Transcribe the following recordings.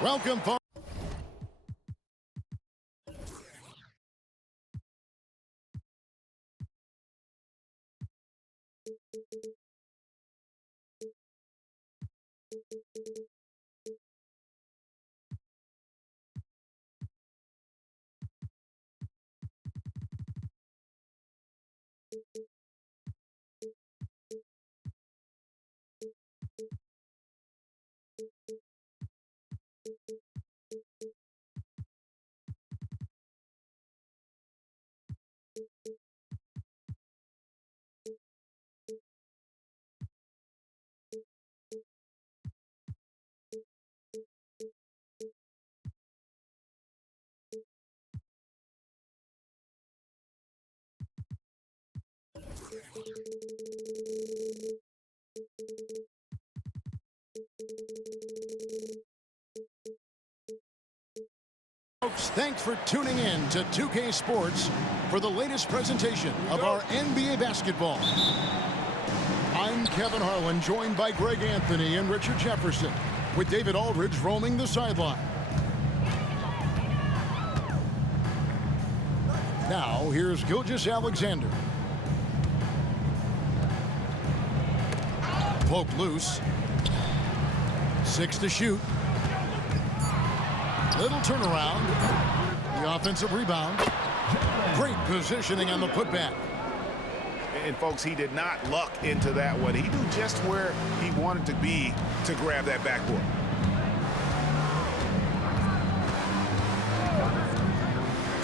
Welcome, folks. Folks, thanks for tuning in to 2K Sports for the latest presentation of our NBA basketball. I'm Kevin Harlan, joined by Greg Anthony and Richard Jefferson, with David Aldridge roaming the sideline. Now, here's Gilgeous-Alexander. Poked loose. 6 to shoot. Little turnaround. The offensive rebound. Great positioning on the putback. And, folks, he did not luck into that one. He knew just where he wanted to be to grab that backboard.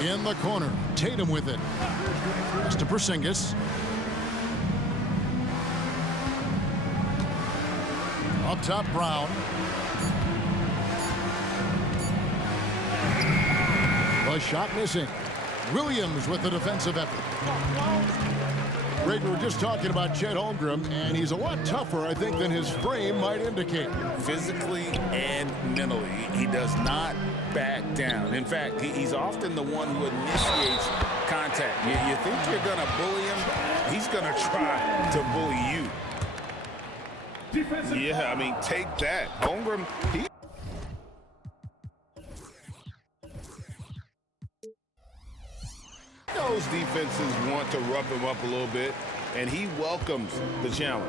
In the corner, Tatum with it. Pass to Porzingis. Up top, Brown. The shot missing. Williams with the defensive effort. Greg, we were just talking about Chet Holmgren, and he's a lot tougher, I think, than his frame might indicate. Physically and mentally, he does not back down. In fact, he's often the one who initiates contact. You think you're going to bully him? He's going to try to bully you. Yeah, I mean, take that. Holmgren, those defenses want to rough him up a little bit, and he welcomes the challenge.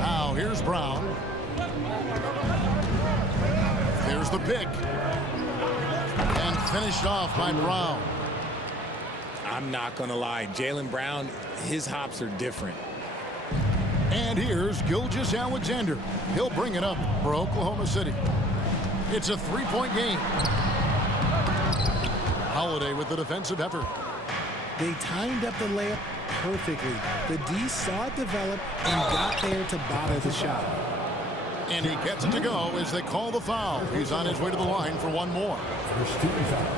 Now here's Brown. There's the pick. And finished off by Brown. I'm not going to lie. Jaylen Brown, his hops are different. And here's Gilgeous-Alexander. He'll bring it up for Oklahoma City. It's a three-point game. Holiday with the defensive effort. They timed up the layup perfectly. The D saw it develop and got there to bother the shot. And he gets it to go as they call the foul. He's on his way to the line for one more.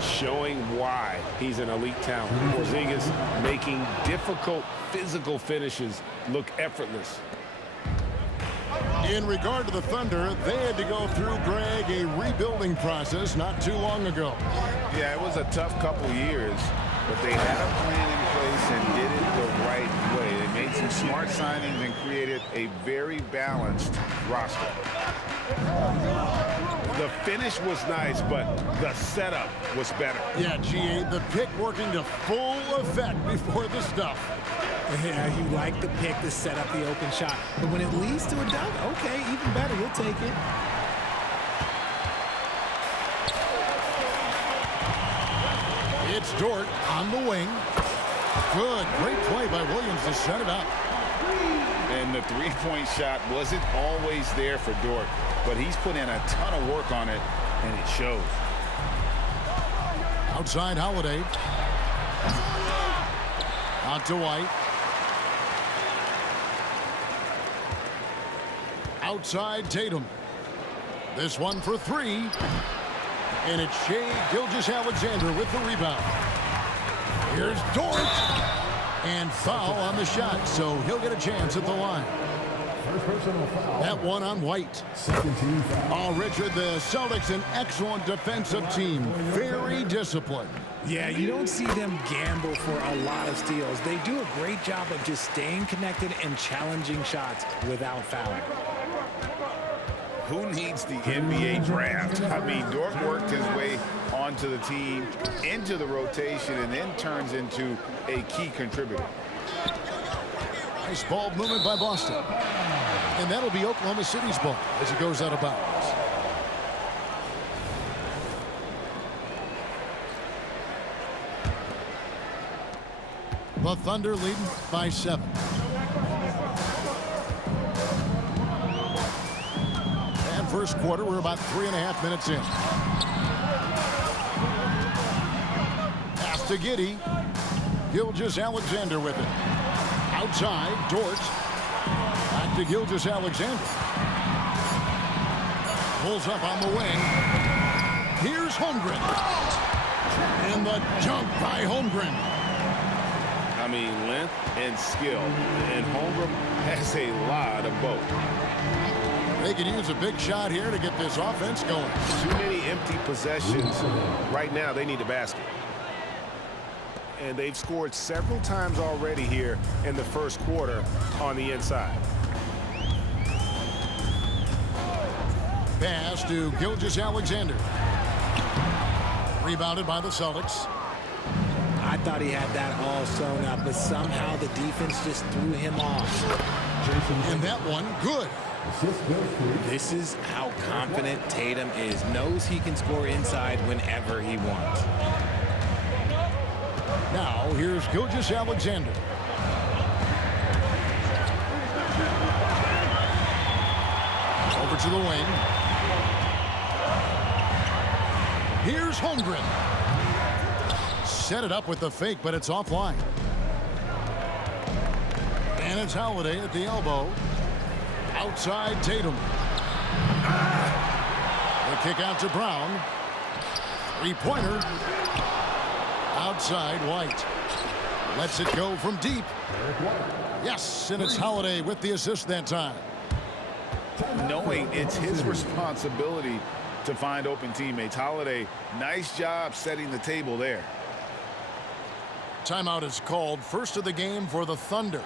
Showing why he's an elite talent. Porzingis making difficult physical finishes look effortless. In regard to the Thunder, they had to go through, Greg, a rebuilding process not too long ago. Yeah, it was a tough couple years, but they had a plan in place and did it the right way. They made some smart signings and created a very balanced roster. The finish was nice, but the setup was better. Yeah, GA, the pick working to full effect before the stuff. Yeah, you like the pick to set up the open shot. But when it leads to a dunk, okay, even better, you'll take it. It's Dort on the wing. Good, great play by Williams to set it up. And the three-point shot wasn't always there for Dort, but he's put in a ton of work on it, and it shows. Outside Holiday. Out to White. Outside Tatum. This one for three. And it's Shai Gilgeous-Alexander with the rebound. Here's Dort. And foul on the shot, so he'll get a chance at the line. That one on White. Oh, Richard, the Celtics, an excellent defensive team. Very disciplined. Yeah, you don't see them gamble for a lot of steals. They do a great job of just staying connected and challenging shots without fouling. Who needs the NBA draft? I mean, Dort worked his way onto the team, into the rotation, and then turns into a key contributor. Nice ball movement by Boston. And that'll be Oklahoma City's ball as it goes out of bounds. The Thunder leading by 7. And first quarter, we're about 3.5 minutes in. Pass to Giddey. Gilgeous-Alexander with it. Outside, Dort. Back to Gilgeous-Alexander. Pulls up on the wing. Here's Holmgren. And the dunk by Holmgren. I mean, length and skill. And Holmgren has a lot of both. They could use a big shot here to get this offense going. Too many empty possessions. Right now, they need a basket. And they've scored several times already here in the first quarter on the inside. Pass to Gilgeous-Alexander. Rebounded by the Celtics. I thought he had that all sewn up, but somehow the defense just threw him off. And that one, good. This is how confident Tatum is. Knows he can score inside whenever he wants. Now, here's Gilgeous-Alexander. Over to the wing. Here's Holmgren. Set it up with the fake, but it's offline. And it's Holiday at the elbow. Outside Tatum. The kick out to Brown. Three-pointer. Outside White. Lets it go from deep. Yes, and it's Holiday with the assist that time. Knowing it's his responsibility to find open teammates. Holiday, nice job setting the table there. Timeout is called. First of the game for the Thunder.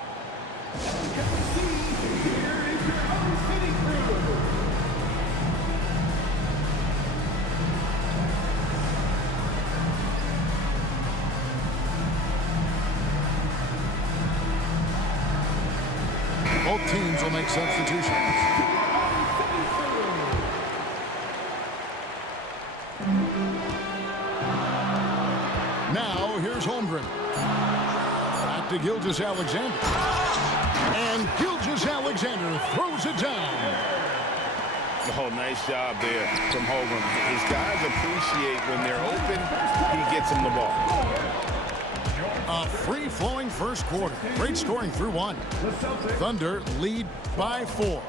Both teams will make substitutions. Now, here's Holmgren. Back to Gilgeous-Alexander. And Gilgeous-Alexander throws it down. Oh, nice job there from Holmgren. His guys appreciate when they're open, he gets them the ball. A free-flowing first quarter. Great scoring through one. Thunder lead by 4.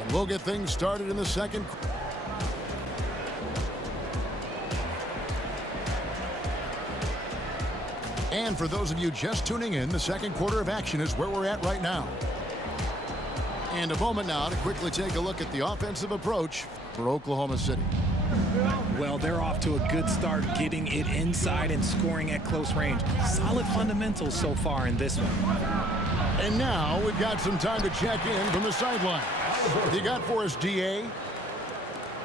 And we'll get things started in the second quarter. And for those of you just tuning in, the second quarter of action is where we're at right now. And a moment now to quickly take a look at the offensive approach for Oklahoma City. Well, they're off to a good start getting it inside and scoring at close range. Solid fundamentals so far in this one. And now we've got some time to check in from the sideline. What you got for us, DA?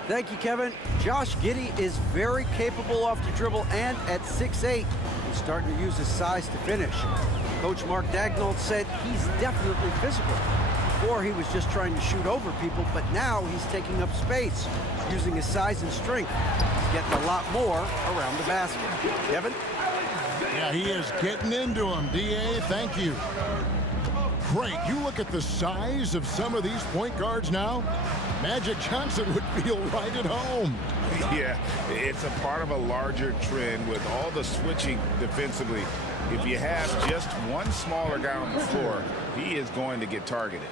Thank you, Kevin. Josh Giddey is very capable off the dribble, and at 6'8", he's starting to use his size to finish. Coach Mark Daigneault said he's definitely physical. Before, he was just trying to shoot over people, but now he's taking up space, using his size and strength. He's getting a lot more around the basket. Kevin? Yeah, he is getting into him. DA, thank you. Great. You look at the size of some of these point guards now. Magic Johnson would feel right at home. Yeah, it's a part of a larger trend with all the switching defensively. If you have just one smaller guy on the floor, he is going to get targeted.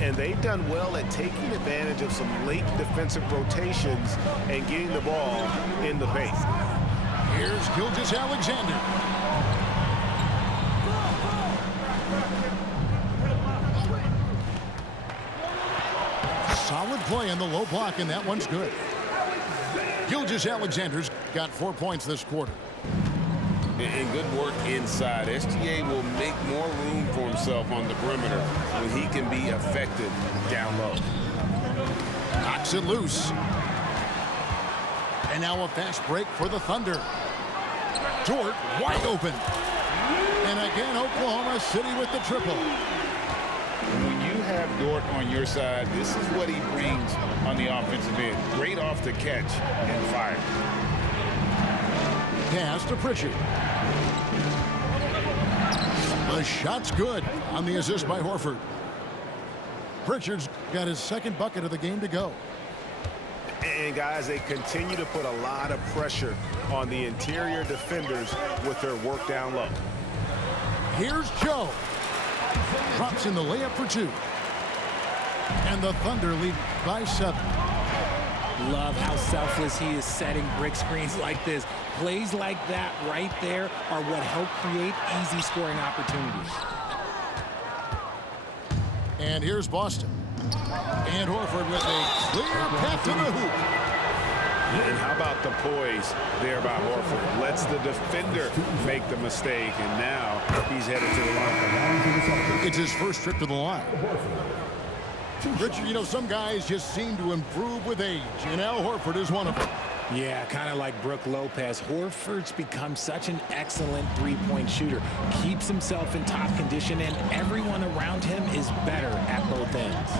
And they've done well at taking advantage of some late defensive rotations and getting the ball in the paint. Here's Gilgeous-Alexander. Solid play in the low block, and that one's good. Gilgeous-Alexander's got 4 points this quarter. And good work inside. SGA will make more room for himself on the perimeter when he can be effective down low. Knocks it loose. And now a fast break for the Thunder. Dort wide open. And again, Oklahoma City with the triple. When you have Dort on your side, this is what he brings on the offensive end. Great off the catch and fire. Pass to Pritchard. The shot's good on the assist by Horford. Pritchard's got his second bucket of the game to go. And guys, they continue to put a lot of pressure on the interior defenders with their work down low. Here's Joe. Drops in the layup for 2. And the Thunder lead by 7. Love how selfless he is setting brick screens like this. Plays like that right there are what help create easy scoring opportunities. And here's Boston. And Horford with a clear path to the hoop. And how about the poise there by Horford? Lets the defender make the mistake, and now he's headed to the line. It's his first trip to the line. Richard, you know, some guys just seem to improve with age, and Al Horford is one of them. Yeah, kind of like Brook Lopez. Horford's become such an excellent three-point shooter. Keeps himself in top condition, and everyone around him is better at both ends.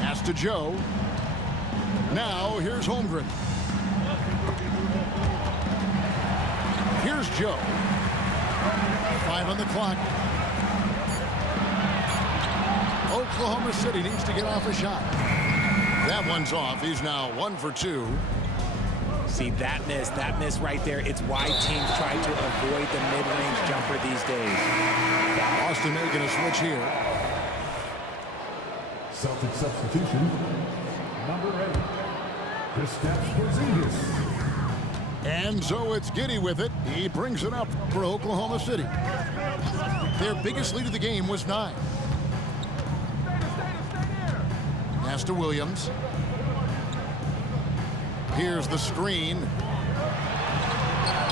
Pass to Joe. Now, here's Holmgren. Here's Joe. 5 on the clock. Oklahoma City needs to get off a shot. That one's off. He's now 1 for 2. See, that miss right there. It's why teams try to avoid the mid-range jumper these days. Boston making a switch here. Celtic substitution, number 8, Kristaps Porzingis. And so it's Giddey with it. He brings it up for Oklahoma City. Their biggest lead of the game was 9. Pass to Williams. Here's the screen.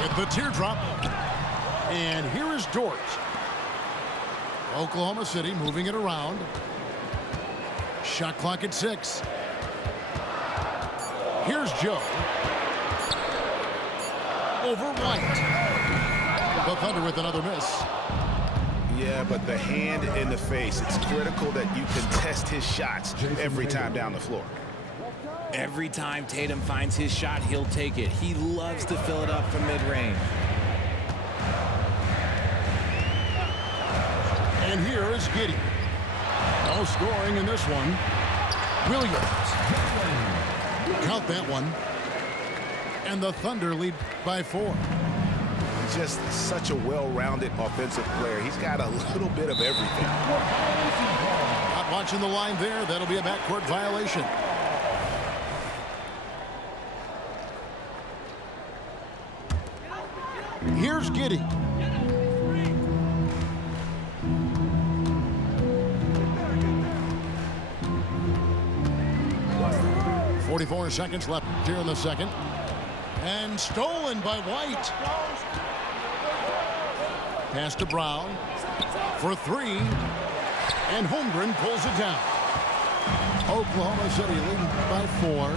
With the teardrop. And here is Dort. Oklahoma City moving it around. Shot clock at 6. Here's Joe. Over White. The Thunder with another miss. Yeah, but the hand in the face, it's critical that you contest his shots every time down the floor. Every time Tatum finds his shot, he'll take it. He loves to fill it up from mid-range. And here is Giddey. No scoring in this one. Williams. Count that one. And the Thunder lead by 4. Just such a well-rounded offensive player. He's got a little bit of everything. Not watching the line there. That'll be a backcourt violation. Here's Giddey. .44 seconds left here in the second. And stolen by White. Pass to Brown for 3. And Holmgren pulls it down. Oklahoma City leading by 4.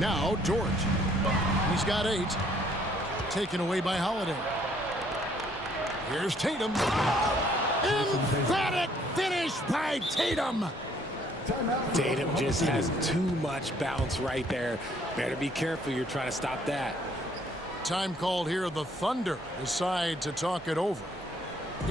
Now Dort. He's got 8. Taken away by Holiday. Here's Tatum. Emphatic finish by Tatum. Tatum just has too much bounce right there. Better be careful. You're trying to stop that. Time called here. The Thunder decide to talk it over.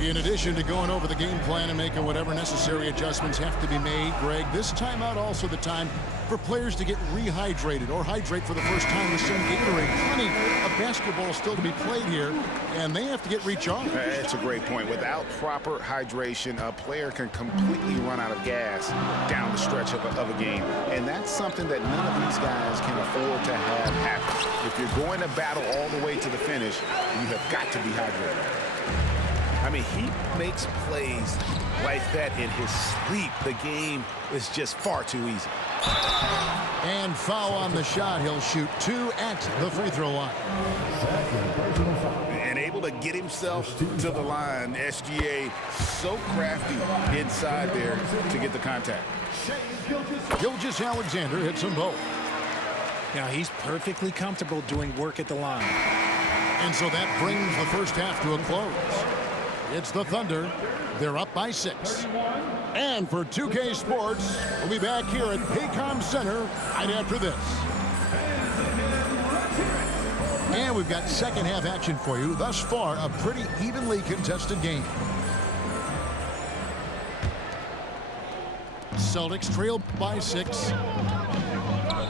In addition to going over the game plan and making whatever necessary adjustments have to be made, Greg, this timeout also the time for players to get rehydrated or hydrate for the first time with some Gatorade. Plenty of basketball still to be played here, and they have to get recharged. That's a great point. Without proper hydration, a player can completely run out of gas down the stretch of a game. And that's something that none of these guys can afford to have happen. If you're going to battle all the way to the finish, you have got to be hydrated. I mean, he makes plays like that in his sleep. The game is just far too easy. And foul on the shot. He'll shoot 2 at the free throw line. And able to get himself to the line. SGA so crafty inside there to get the contact. Gilgeous-Alexander hits them both. Now he's perfectly comfortable doing work at the line. And so that brings the first half to a close. It's the Thunder. They're up by 6. And for 2K Sports, we'll be back here at Paycom Center right after this. And we've got second half action for you. Thus far, a pretty evenly contested game. Celtics trail by 6.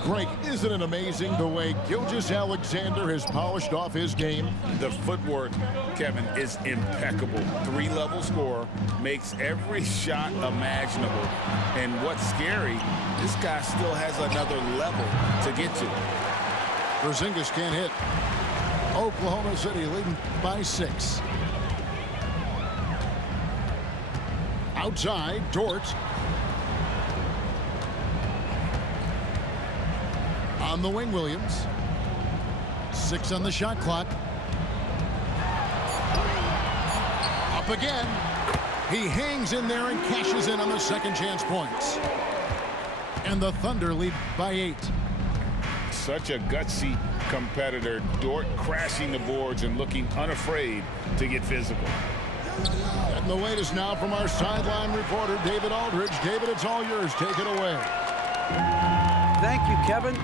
Greg, isn't it amazing the way Gilgeous-Alexander has polished off his game? The footwork, Kevin, is impeccable. 3-level scorer, makes every shot imaginable. And what's scary, this guy still has another level to get to. Porzingis can't hit. Oklahoma City leading by 6. Outside, Dort. On the wing, Williams. 6 on the shot clock. Up again. He hangs in there and cashes in on the second chance points. And the Thunder lead by 8. Such a gutsy competitor. Dort crashing the boards and looking unafraid to get physical. And the latest now from our sideline reporter, David Aldridge. David, it's all yours. Take it away. Thank you, Kevin.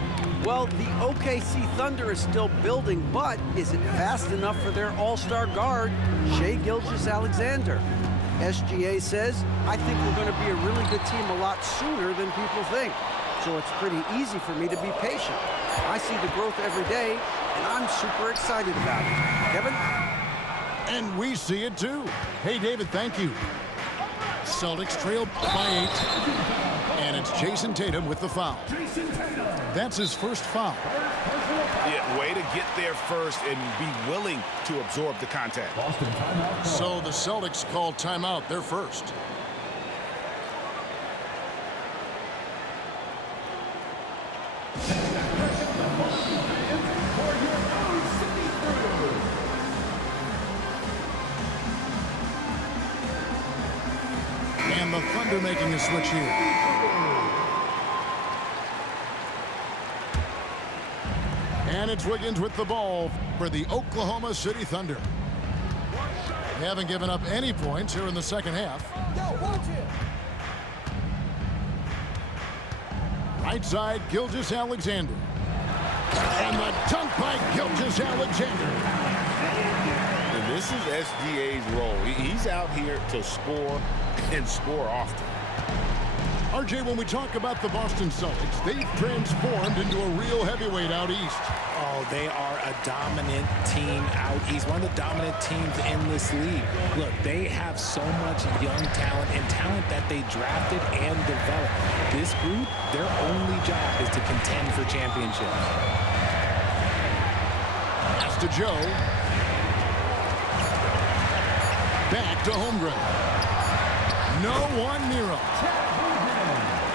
Well, the OKC Thunder is still building, but is it fast enough for their all-star guard, Shai Gilgeous-Alexander? SGA says, I think we're going to be a really good team a lot sooner than people think. So it's pretty easy for me to be patient. I see the growth every day, and I'm super excited about it. Kevin? And we see it too. Hey, David, thank you. Celtics trail by 8. And it's Jason Tatum with the foul. That's his first foul. Yeah, way to get there first and be willing to absorb the contact. So the Celtics call timeout. They're first. And the Thunder making a switch here. And it's Wiggins with the ball for the Oklahoma City Thunder. They haven't given up any points here in the second half. Right side, Gilgeous-Alexander. And the dunk by Gilgeous-Alexander. And this is SGA's role. He's out here to score and score often. RJ, when we talk about the Boston Celtics, they've transformed into a real heavyweight out east. Oh, they are a dominant team out east, one of the dominant teams in this league. Look, they have so much young talent and talent that they drafted and developed. This group, their only job is to contend for championships. Pass to Joe. Back to Holmgren. No one near him.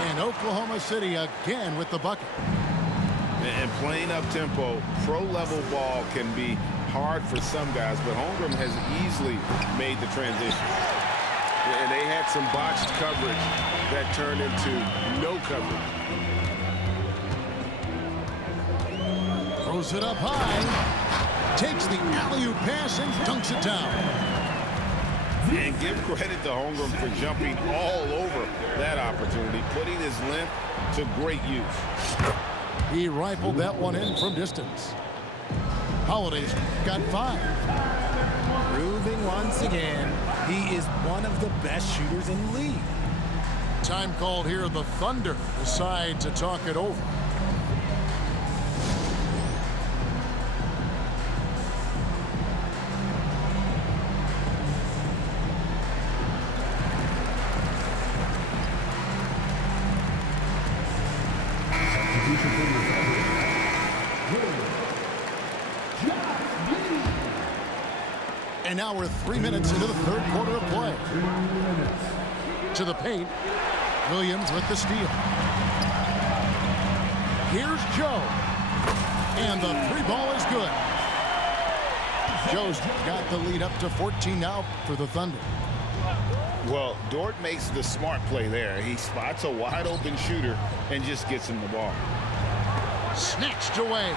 And Oklahoma City again with the bucket. And playing up-tempo, pro-level ball can be hard for some guys, but Holmgren has easily made the transition. And they had some botched coverage that turned into no coverage. Throws it up high. Takes the alley-oop pass and dunks it down. And give credit to Holmgren for jumping all over that opportunity, putting his length to great use. He rifled that one in from distance. Holiday's got 5. Proving once again, he is one of the best shooters in the league. Time called here. The Thunder decide to talk it over. And now we're 3 minutes into the third quarter of play. To the paint. Williams with the steal. Here's Joe. And the 3-ball is good. Joe's got the lead up to 14 now for the Thunder. Well, Dort makes the smart play there. He spots a wide-open shooter and just gets him the ball. Snatched away.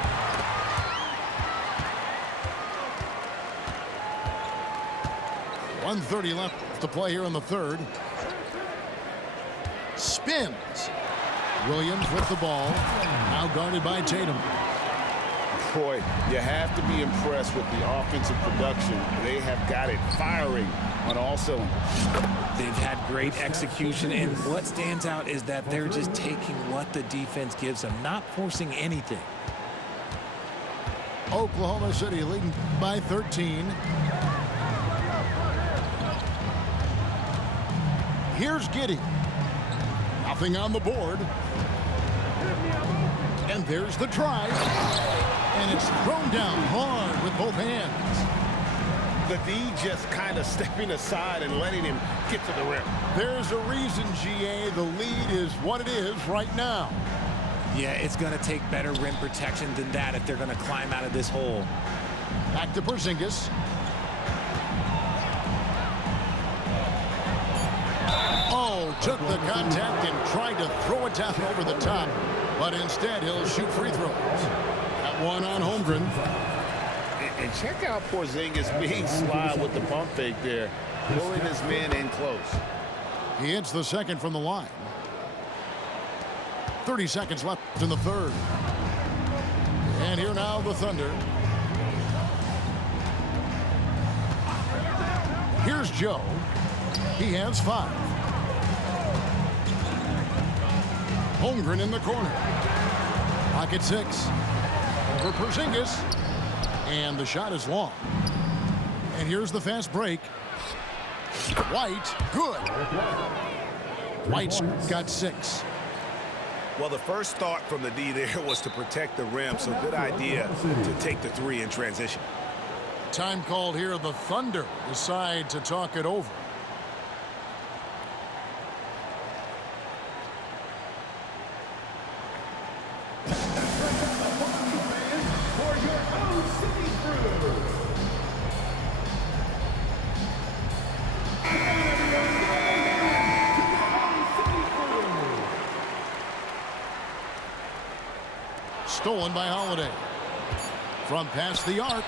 .130 left to play here in the third. Spins. Williams with the ball. Now guarded by Tatum. Boy, you have to be impressed with the offensive production. They have got it firing on all cylinders. They've had great execution, and what stands out is that they're just taking what the defense gives them, not forcing anything. Oklahoma City leading by 13. Here's Giddey. Nothing on the board. And there's the drive. And it's thrown down hard with both hands. The D just kind of stepping aside and letting him get to the rim. There's a reason, GA, the lead is what it is right now. Yeah, it's going to take better rim protection than that if they're going to climb out of this hole. Back to Porzingis. Oh, took the contact and tried to throw it down over the top. But instead, he'll shoot free throws. That one on Holmgren. And check out Porzingis being sly with the pump fake there, pulling his man in close. He hits the second from the line. 30 seconds left in the third. And here now the Thunder. Here's Joe. He has 5. Holmgren in the corner. Pocket 6. Over Porzingis. And the shot is long. And here's the fast break. White, good. White's got 6. Well, the first thought from the D there was to protect the rim, so good idea to take the 3 in transition. Time called here. The Thunder decide to talk it over. Stolen by Holiday. from past the arc.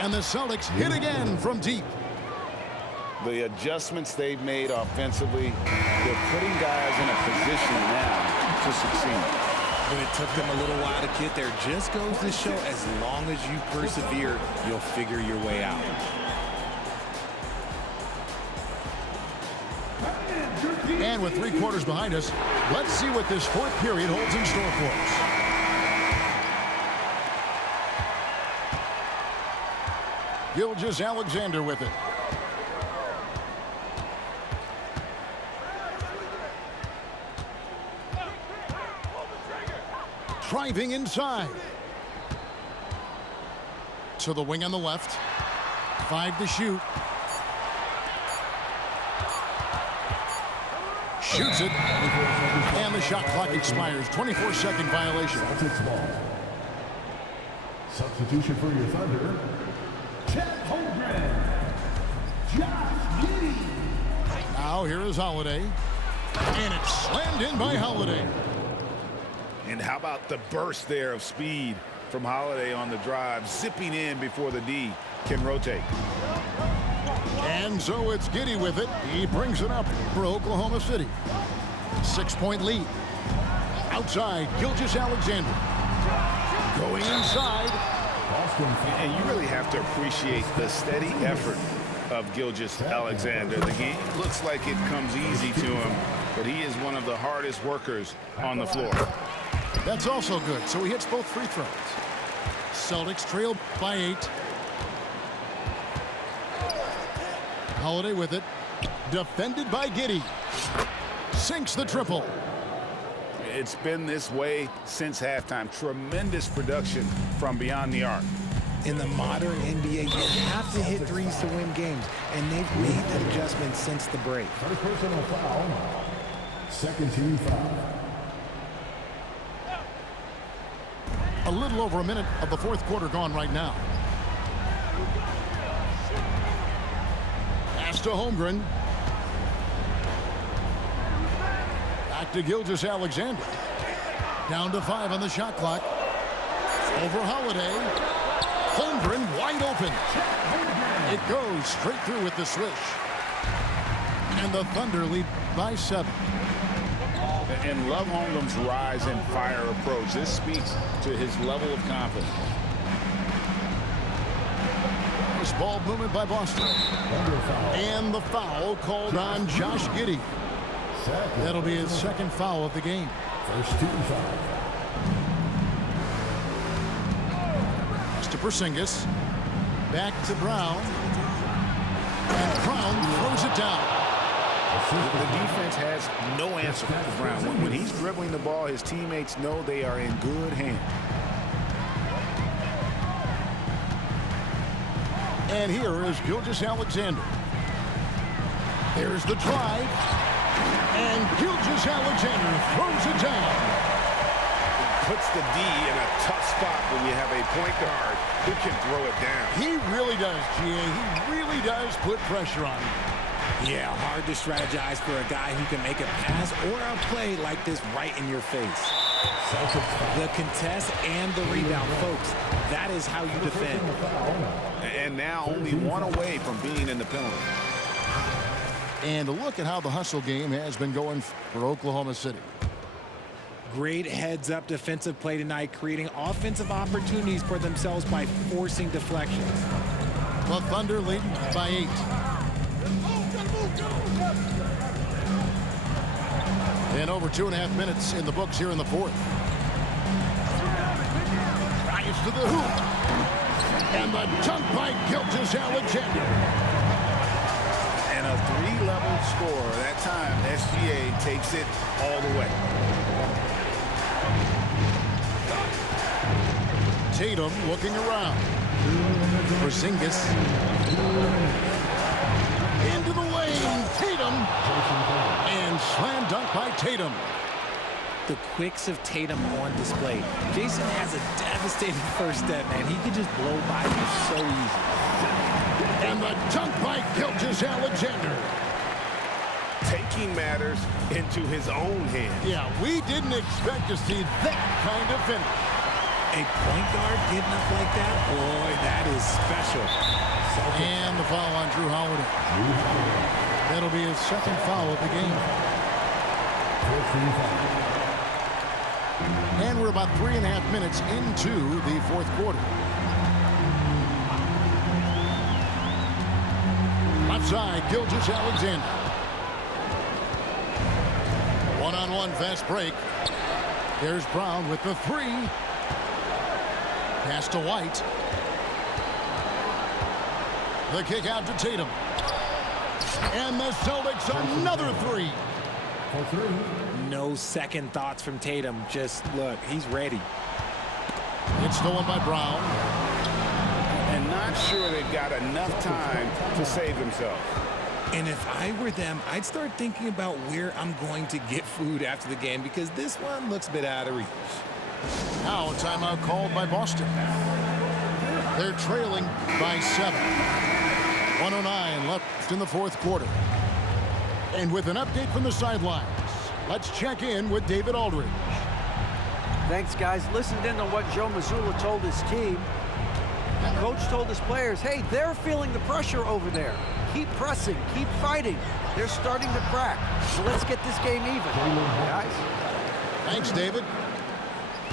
And the Celtics hit again from deep. The adjustments they've made offensively, they're putting guys in a position now to succeed. But it took them a little while to get there. Just goes to show, as long as you persevere, you'll figure your way out. And with 3 quarters behind us, let's see what this 4th period holds in store for us. Gilgeous-Alexander with it. Driving inside. To the wing on the left. 5 to shoot. Shoots it. And the shot clock expires. 24-second violation. Substitution for your Thunder. Chet Holmgren. Josh Giddey. Now here is Holiday. And it's slammed in by Holiday. And how about the burst there of speed from Holiday on the drive, zipping in before the D can rotate. And so it's Giddey with it. He brings it up for Oklahoma City. 6-point lead. Outside, Gilgeous-Alexander. Going inside. And you really have to appreciate the steady effort of Gilgeous-Alexander. The game looks like it comes easy to him, but he is one of the hardest workers on the floor. That's also good. So he hits both free throws. Celtics trail by 8. Holiday with it. Defended by Giddey. Sinks the triple. It's been this way since halftime. Tremendous production from beyond the arc. In the modern NBA, you have to hit threes to win games, and they've made the adjustments since the break. First personal foul. Second team foul. A little over a minute of the 4th quarter gone right now. Pass to Holmgren. Back to Gilgeous-Alexander. Down to 5 on the shot clock. Over Holiday. Holmgren wide open. It goes straight through with the swish. And the Thunder lead by 7. And love Holmgren's rise and fire approach. This speaks to his level of confidence. This ball movement by Boston. And the foul called on Josh Giddey. That'll be his 2nd foul of the game. First team foul. To Porzingis. Back to Brown. And Brown throws it down. The defense has no answer for Brown. When he's dribbling the ball, his teammates know they are in good hands. And here is Gilgeous-Alexander. There's the drive. And Gilgeous-Alexander throws it down. Puts the D in a tough spot when you have a point guard who can throw it down. He really does, GA. He really does put pressure on him. Yeah, hard to strategize for a guy who can make a pass or a play like this right in your face. The contest and the rebound, folks. That is how you defend. And now only one away from being in the penalty. And a look at how the hustle game has been going for Oklahoma City. Great heads-up defensive play tonight, creating offensive opportunities for themselves by forcing deflections. The Thunder leading by 8. And over 2.5 minutes in the books here in the 4th. Drives to the hoop. And the dunk by Gilgeous-Alexander. And a 3-level score. That time, SGA takes it all the way. Tatum looking around. Porzingis. Into the lane. Tatum. And slam dunk by Tatum. The quicks of Tatum on display. Jason has a devastating first step, man. He could just blow by you so easy. And the dunk by Gilgeous-Alexander. Taking matters into his own hands. Yeah, we didn't expect to see that kind of finish. A point guard getting up like that, boy, that is special. And the foul on Drew Holiday. That'll be his second foul of the game. And we're about 3.5 minutes into the fourth quarter. Left side, Gilgeous-Alexander. One-on-one fast break. There's Brown with the three. Pass to White. The kick out to Tatum. And the Celtics another three. No second thoughts from Tatum. Just look, he's ready. It's stolen by Brown. And not sure they've got enough time to save themselves. And if I were them, I'd start thinking about where I'm going to get food after the game because this one looks a bit out of reach. Now a timeout called by Boston. They're trailing by 7. 1:09 left in the fourth quarter. And with an update from the sidelines, let's check in with David Aldridge. Thanks, guys. Listened in on what Joe Mazzulla told his team. The coach told his players, hey, they're feeling the pressure over there. Keep pressing, keep fighting. They're starting to crack. So let's get this game even, guys. Thanks, David.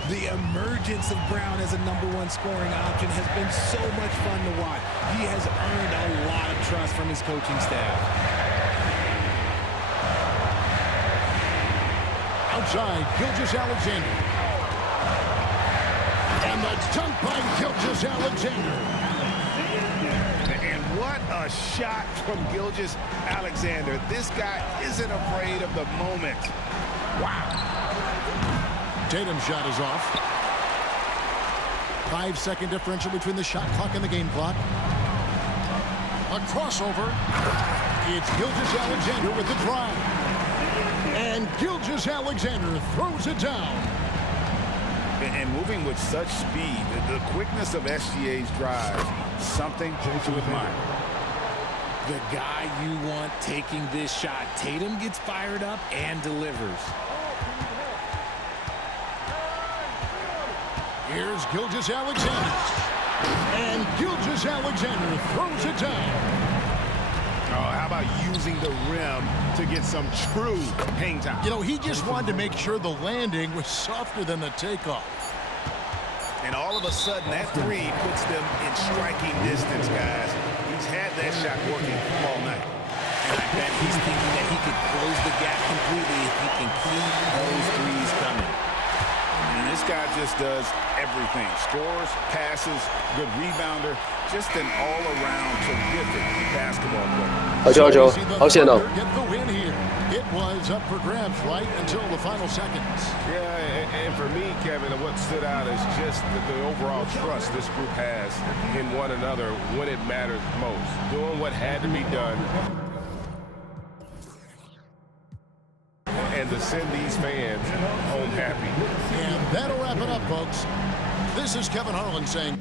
The emergence of Brown as a #1 scoring option has been so much fun to watch. He has earned a lot of trust from his coaching staff. Outside, Gilgeous-Alexander. And the dunk by Gilgeous-Alexander. And what a shot from Gilgeous-Alexander. This guy isn't afraid of the moment. Wow. Tatum's shot is off. 5-second differential between the shot clock and the game clock. A crossover. It's Gilgeous-Alexander with the drive. And Gilgeous-Alexander throws it down. And moving with such speed, the quickness of SGA's drive, something to admire. The guy you want taking this shot. Tatum gets fired up and delivers. Here's Gilgeous-Alexander. And Gilgeous-Alexander throws it down. Oh, how about using the rim to get some true hang time? You know, he just wanted to make sure the landing was softer than the takeoff. And all of a sudden, that three puts them in striking distance, guys. He's had that shot working all night. And I bet he's thinking that he could close the gap completely if he can keep those threes coming. And this guy just does everything. Scores, passes, good rebounder, just an all-around terrific basketball player. 好险哦 Get the win here. It was up for grabs right until the final seconds. Yeah, and for me, Kevin, what stood out is just the overall trust this group has in one another when it matters most. Doing what had to be done. And to send these fans home happy. And that'll wrap it up, folks. This is Kevin Harlan saying